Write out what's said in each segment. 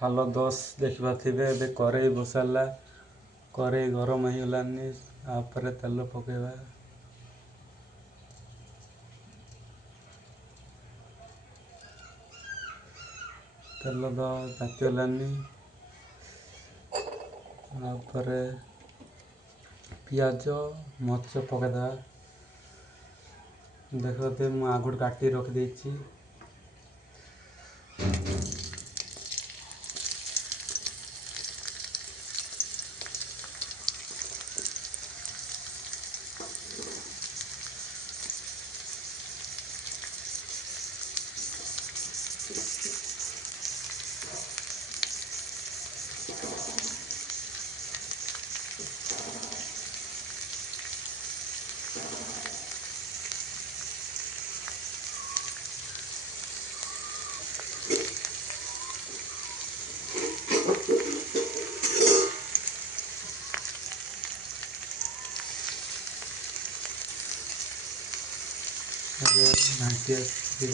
हालो दोस्त देखा थे ए कड़ई बसाला कड़ई गरम हो गलानी आपर तेल पकेबा तेल तो तातीगलानी पियाज मरीच पकईदे देखते मुझे आगुड़ काटी रखी घाटिया कर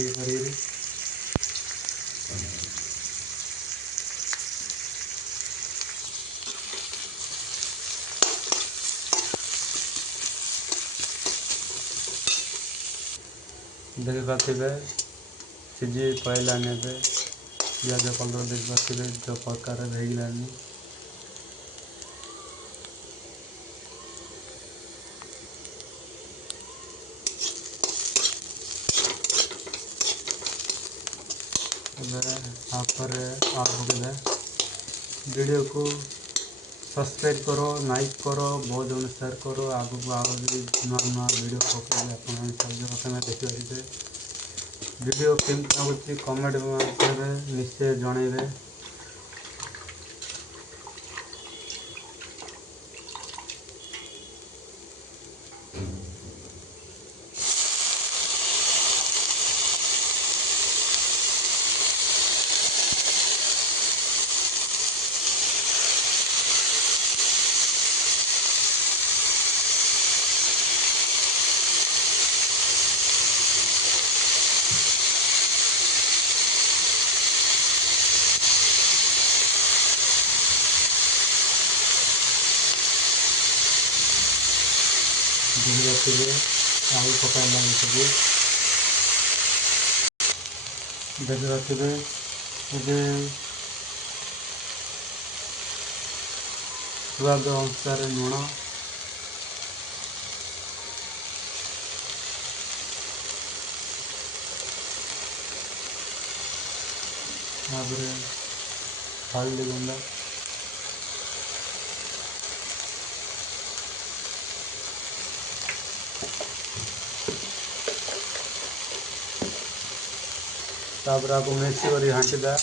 देख पारे सीझी पड़ानी पियाज कलर देख पारे जो प्रकार होगलानी आगे वीडियो को सब्सक्राइब करो लाइक करो बहुत जन शेयर करो आगू नुआ नुआ वीडियो पकड़े देखिए वीडियो केमती लगुच कमेंट में निश्चय जनइबे। देखिए आलू पकाइला सब देखिए स्वाद अनुसार लुण हल्दी गुंडा तापर आपको मिक्स कर घाटीदा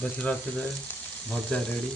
देखा भजा रेडी।